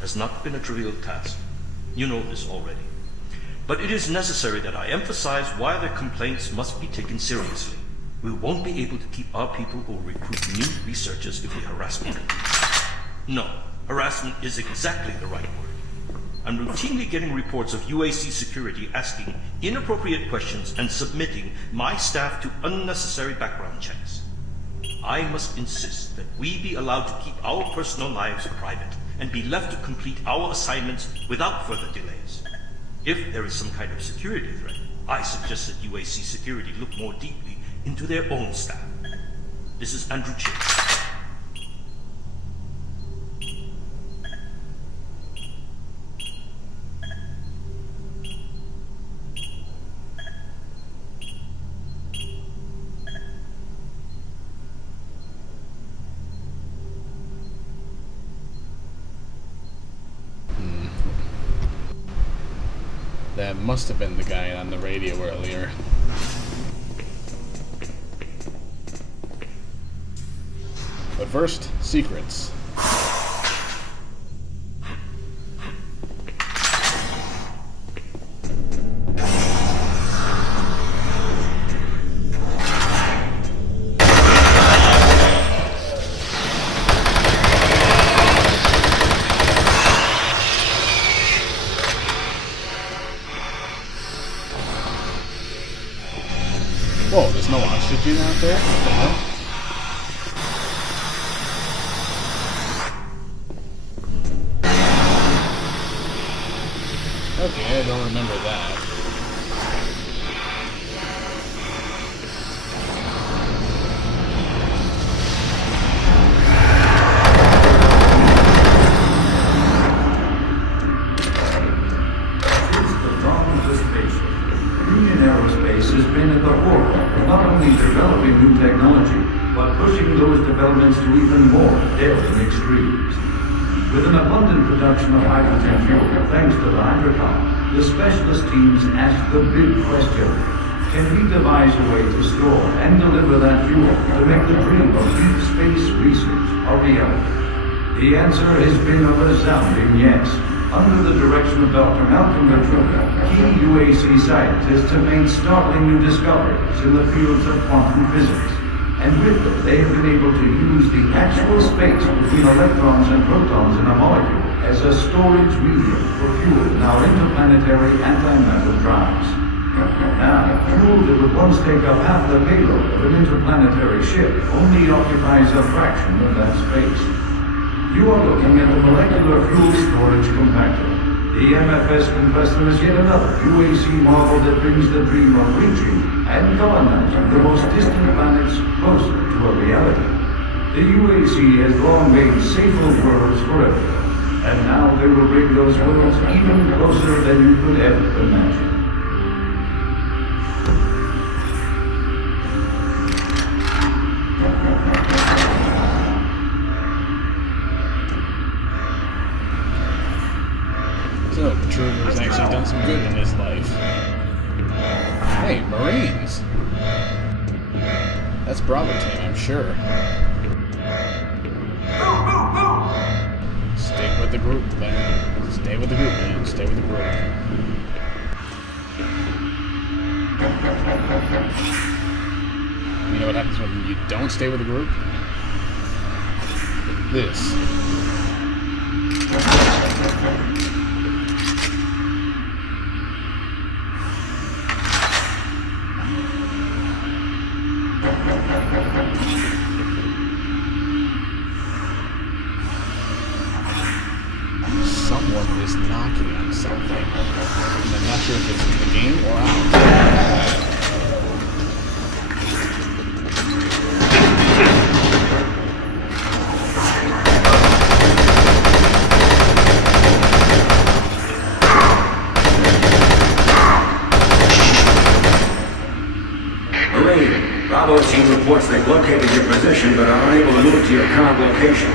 has not been a trivial task. You know this already. But it is necessary that I emphasize why their complaints must be taken seriously. We won't be able to keep our people or recruit new researchers if we harass people. No, harassment is exactly the right word. I'm routinely getting reports of UAC security asking inappropriate questions and submitting my staff to unnecessary background checks. I must insist that we be allowed to keep our personal lives private and be left to complete our assignments without further delays. If there is some kind of security threat, I suggest that UAC security look more deeply into their own staff. This is Andrew Chin. That must have been the guy on the radio earlier. But first, secrets. Whoa, there's no oxygen out there? What the hell? Okay, I don't remember that. It's the dawn of the spaceship. Union Aerospace has been at the forefront of not only developing new technology, but pushing those developments to even more daring extremes. With an abundant production of hydrogen fuel, thanks to the hydrocon, the specialist teams ask the big question: can we devise a way to store and deliver that fuel to make the dream of deep space research a reality? The answer has been a resounding yes. Under the direction of Dr. Malcolm Matruga, key UAC scientists have made startling new discoveries in the fields of quantum physics. And with them, they have been able to use the actual space between electrons and protons in a molecule as a storage medium for fuel in our interplanetary antimatter drives. Now, fuel that would once take up half the payload of an interplanetary ship only occupies a fraction of that space. You are looking at the molecular fuel storage compactor. The MFS compressor is yet another UAC model that brings the dream of reaching and colonizing the most distant planets closer to a reality. The UAC has long made safer worlds for everyone, and now they will bring those worlds even closer than you could ever imagine. So, Matruga's actually done some good in his life. Hey, Marines! That's Bravo Team, I'm sure. Stick with the group, man. Stay with the group, man. Stay with the group. You know what happens when you don't stay with the group? This. Someone is knocking on something. And I'm not sure if it's in the game or out. Bravo team reports they've located your position but are unable to move to your current location.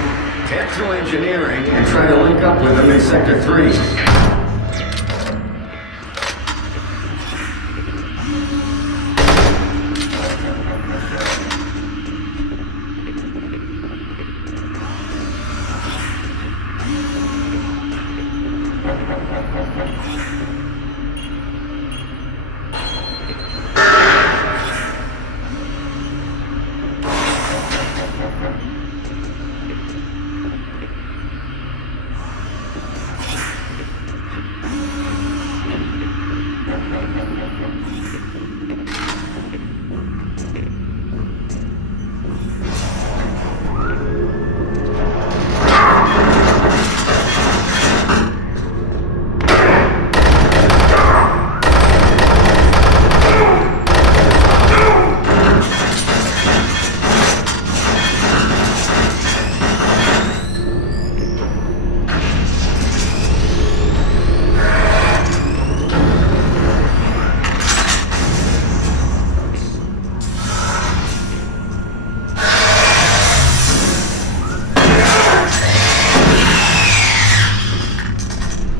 Head through engineering and try to link up with them in Sector 3.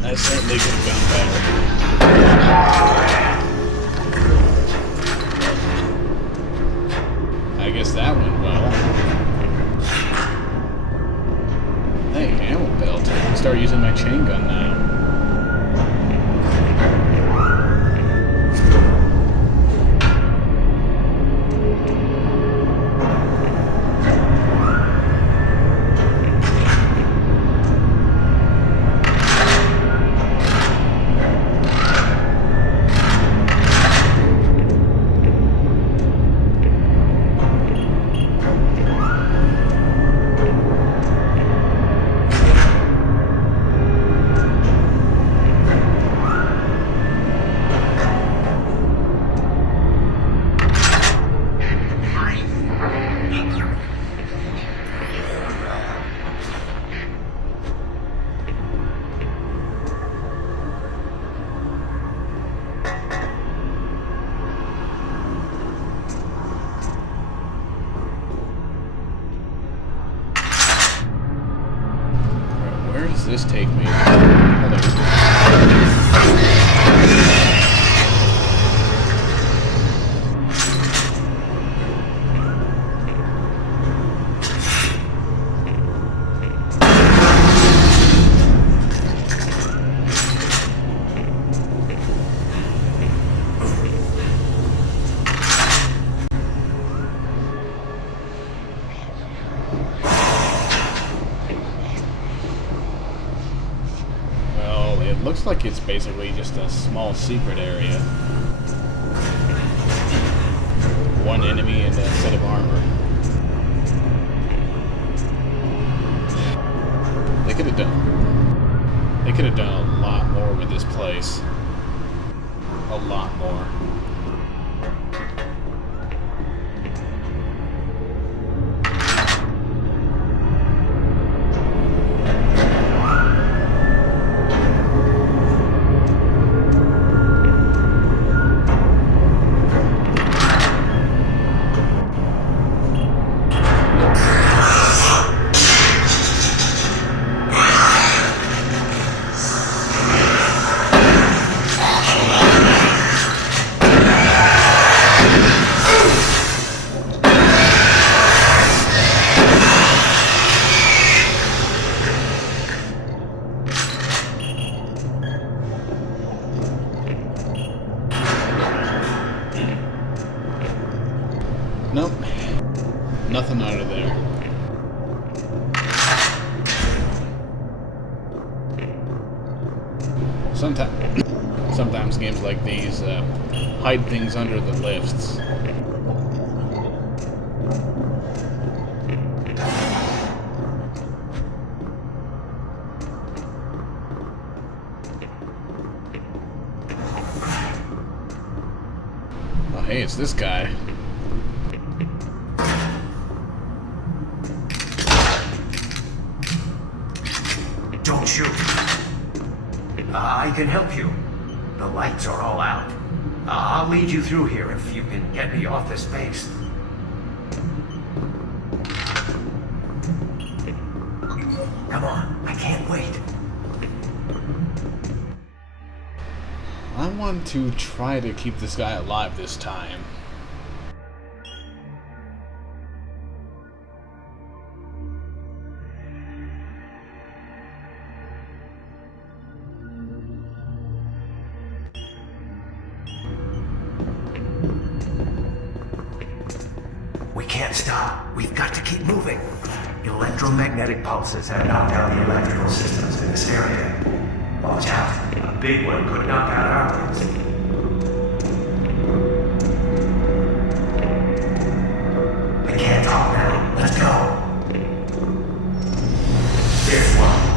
That certainly could have gone better. I guess that went well. Hey, ammo belt. I can start using my chain gun now. Where does this take me? Hold on. Well, it looks like it's basically just a small secret area. One enemy and a set of armor. They could have done a lot more with this place. A lot more. Nope. Nothing out of there. Sometimes games like these hide things under the lifts. Oh, hey, it's this guy. Don't shoot. I can help you. The lights are all out. I'll lead you through here if you can get me off this base. Come on, I can't wait. I want to try to keep this guy alive this time. can't stop. We've got to keep moving. Electromagnetic pulses have knocked out the electrical systems in this area. Watch out. A big one could knock out our ones. I can't talk now. Let's go. There's one.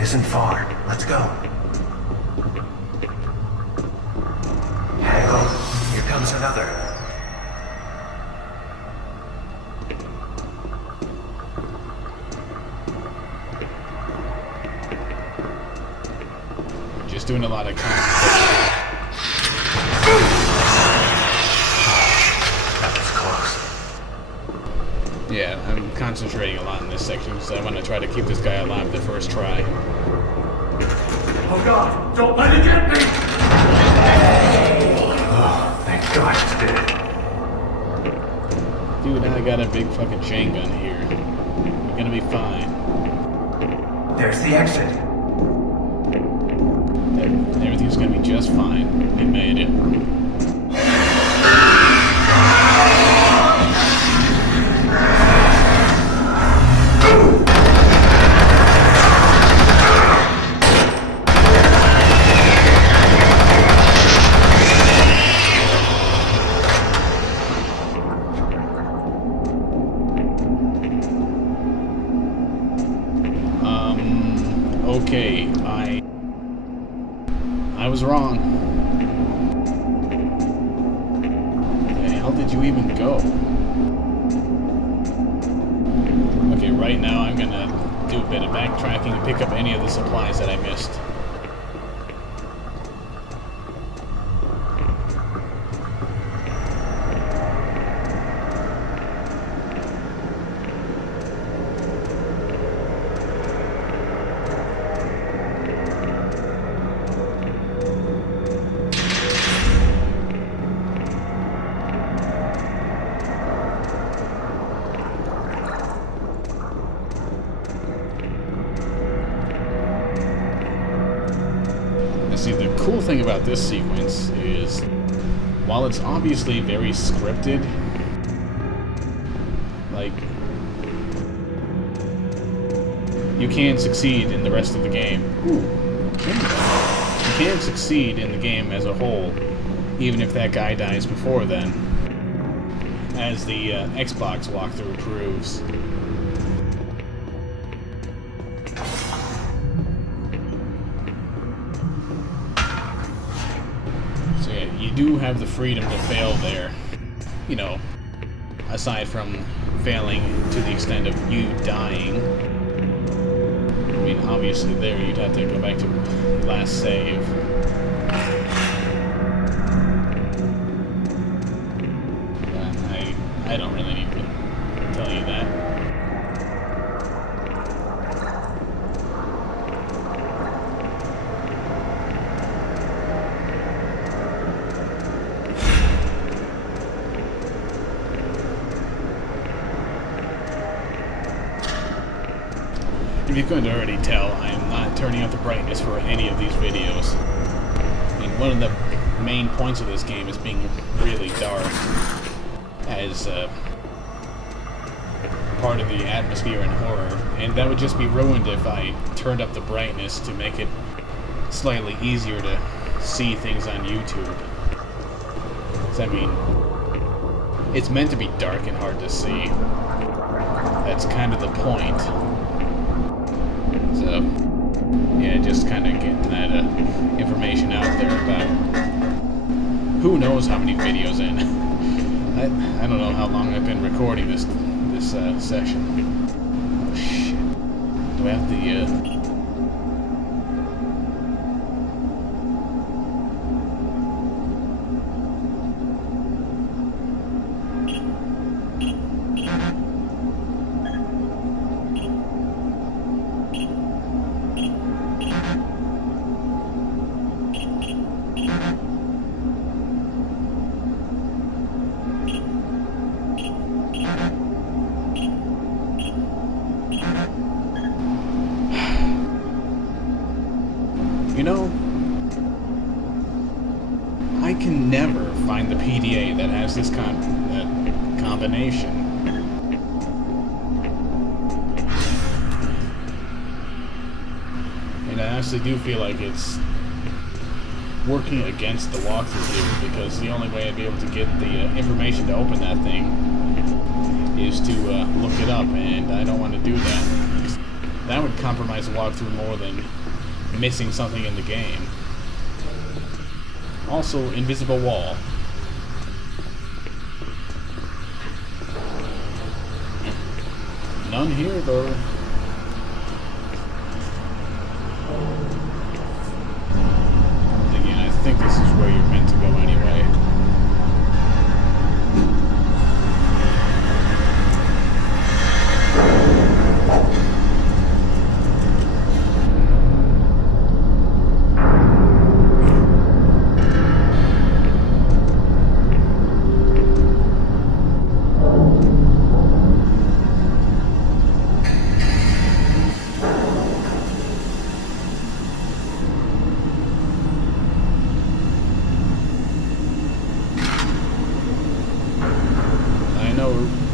Isn't far. Let's go. Haggle, here comes another. Just doing a lot of concentration. That was close. Yeah, I'm concentrating a lot in this section because I want to try to keep this guy alive the first try. Oh God, don't let it get me! Oh, thank God it's dead. Dude, now I got a big fucking chain gun here. We're gonna be fine. There's the exit. Everything's gonna be just fine. We made it. Okay, I was wrong. Where the hell did you even go? Okay, right now I'm gonna do a bit of backtracking and pick up any of the supplies that I missed. See, the cool thing about this sequence is, while it's obviously very scripted, like, you can succeed in the rest of the game. Ooh, you can succeed in the game as a whole, even if that guy dies before then, as the Xbox walkthrough proves. You do have the freedom to fail there, you know, aside from failing to the extent of you dying. I mean, obviously there you'd have to go back to last save. I don't really need to tell you that. If you couldn't already tell, I am not turning up the brightness for any of these videos. I mean, one of the main points of this game is being really dark, as part of the atmosphere and horror, and that would just be ruined if I turned up the brightness to make it slightly easier to see things on YouTube. 'Cause, I mean, it's meant to be dark and hard to see. That's kind of the point. So, Yeah, just kind of getting that information out there about who knows how many videos in. I don't know how long I've been recording this session. Oh shit! Do I have the You know, I can never find the PDA that has this that combination. And I honestly do feel like it's working against the walkthrough here, because the only way I'd be able to get the information to open that thing is to look it up, and I don't want to do that. That would compromise the walkthrough more than missing something in the game. Also, invisible wall. None here, though. Again, I think this is where you're meant to go anyway.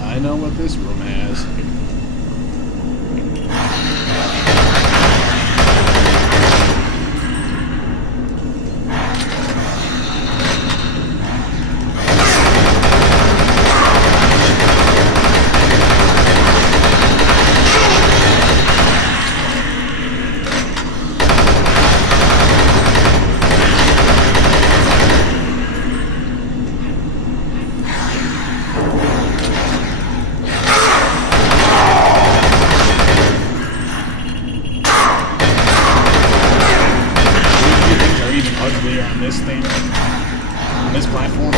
I know what this room has. On this thing, on this platform.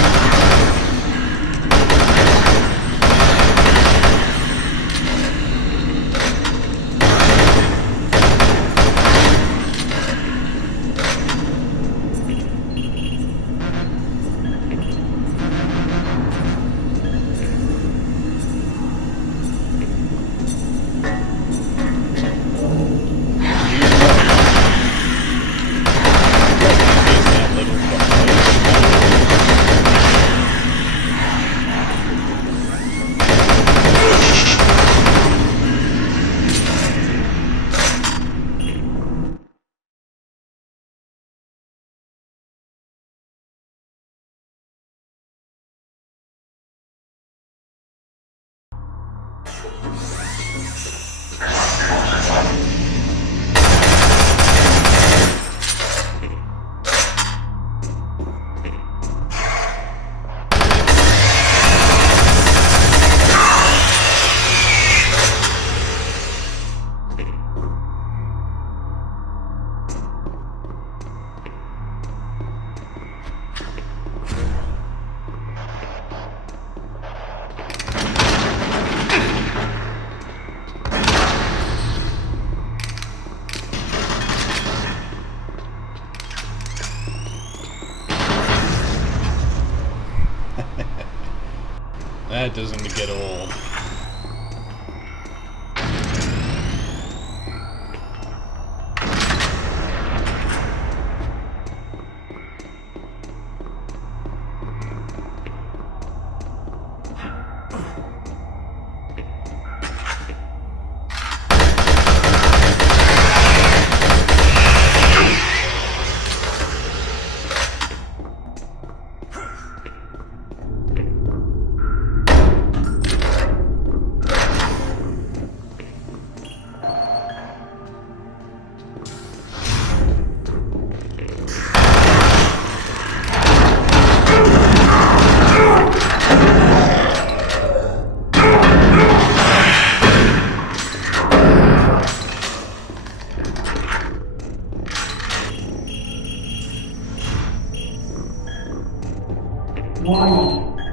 That doesn't get old.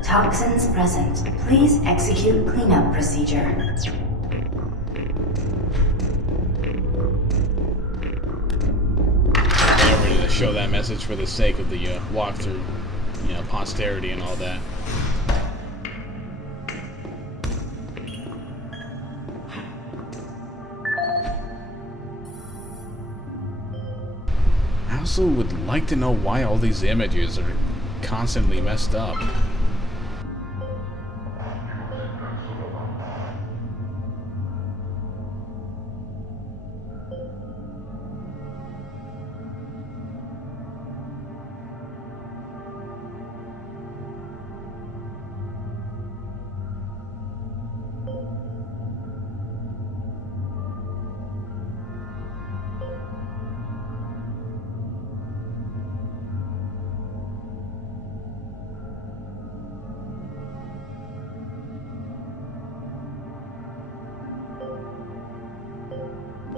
Toxins present. Please execute cleanup procedure. They're ready to show that message for the sake of the walkthrough, you know, posterity and all that. I also would like to know why all these images are constantly messed up.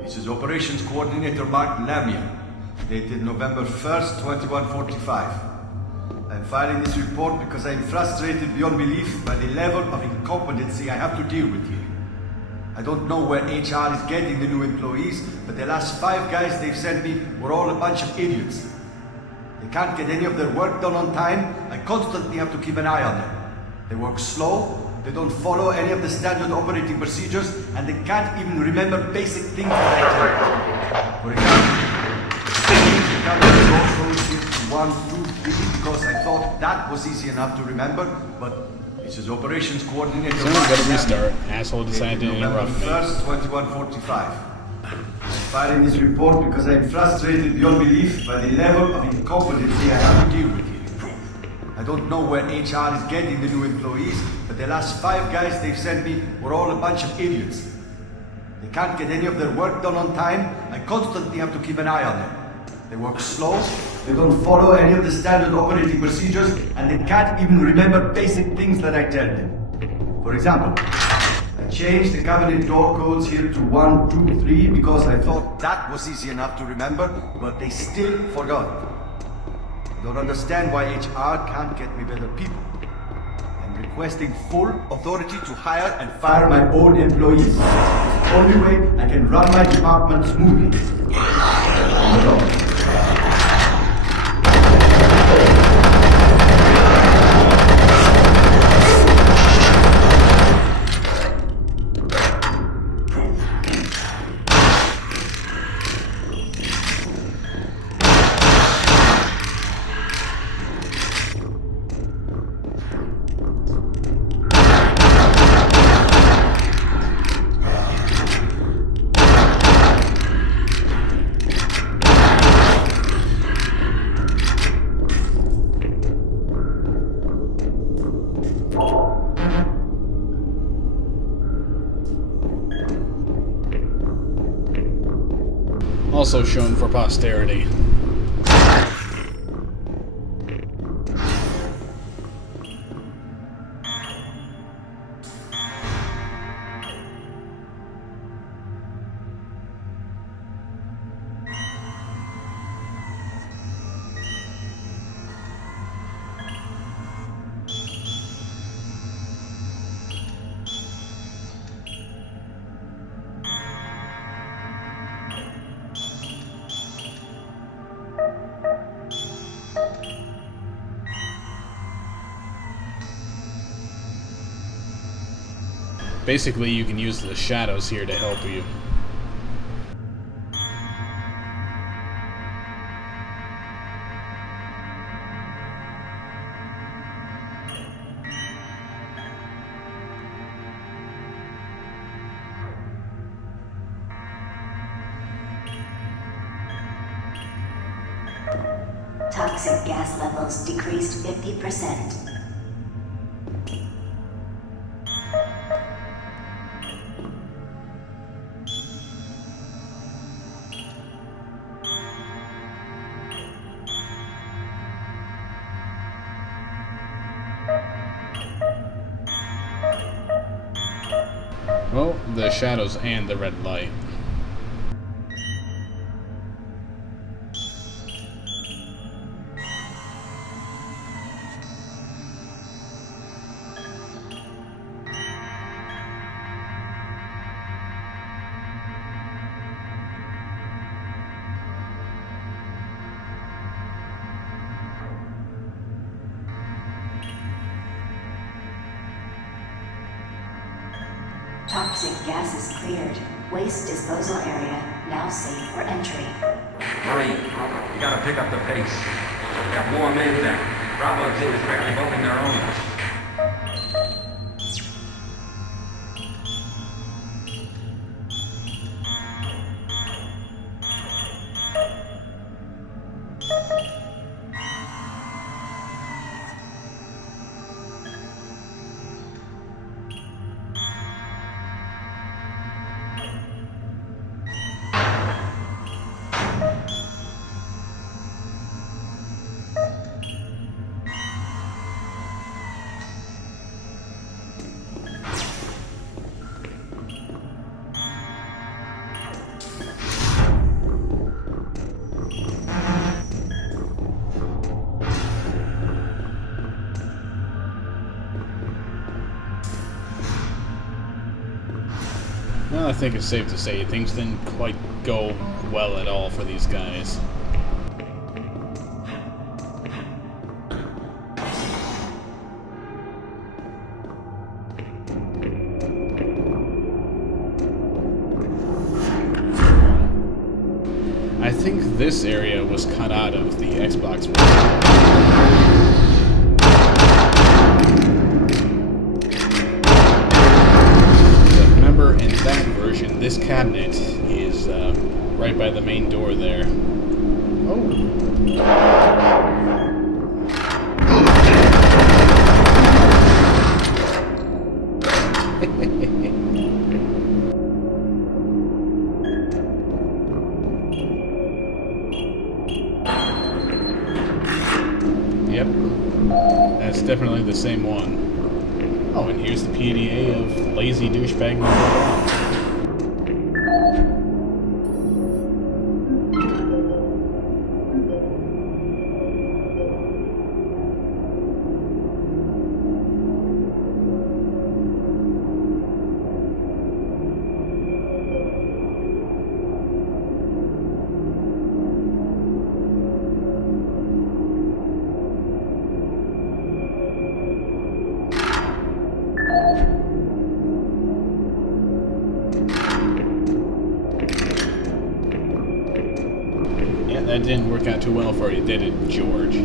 This is Operations Coordinator Mark Lamia, dated November 1st, 2145. I'm filing this report because I'm frustrated beyond belief by the level of incompetency I have to deal with here. I don't know where HR is getting the new employees, but the last 5 guys they've sent me were all a bunch of idiots. They can't get any of their work done on time. I constantly have to keep an eye on them. They work slow, they don't follow any of the standard operating procedures, and they can't even remember basic things that I tell them. For example, I changed the codes here to 1, 2, 3 because I thought that was easy enough to remember, but this is Operations Coordinator. Someone gotta restart. Asshole decided to November interrupt me. 1st, 2145. I'm filing this report because I'm frustrated beyond belief by the level of incompetency I have to deal with here. I don't know where HR is getting the new employees, but the last 5 guys they've sent me were all a bunch of idiots. They can't get any of their work done on time. I constantly have to keep an eye on them. They work slow, they don't follow any of the standard operating procedures, and they can't even remember basic things that I tell them. For example, I changed the cabinet door codes here to 1, 2, 3 because I thought that was easy enough to remember, but they still forgot. I don't understand why HR can't get me better people. I'm requesting full authority to hire and fire my own employees. It's the only way I can run my department smoothly. Also shown for posterity. Basically, you can use the shadows here to help you. Toxic gas levels decreased 50%. Well, the shadows and the red light. Toxic gases cleared. Waste disposal area now safe for entry. Hurry. You gotta pick up the pace. We got more men down. Bravo team is barely holding their own. Well, I think it's safe to say things didn't quite go well at all for these guys. I think this area was cut out of the Xbox version. In that version, this cabinet is right by the main door there. Oh. Yep. That's definitely the same one. Oh, and here's the PDA of lazy douchebag number 1. That didn't work out too well for you, did it, George?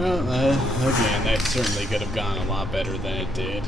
Well, again, that certainly could have gone a lot better than it did.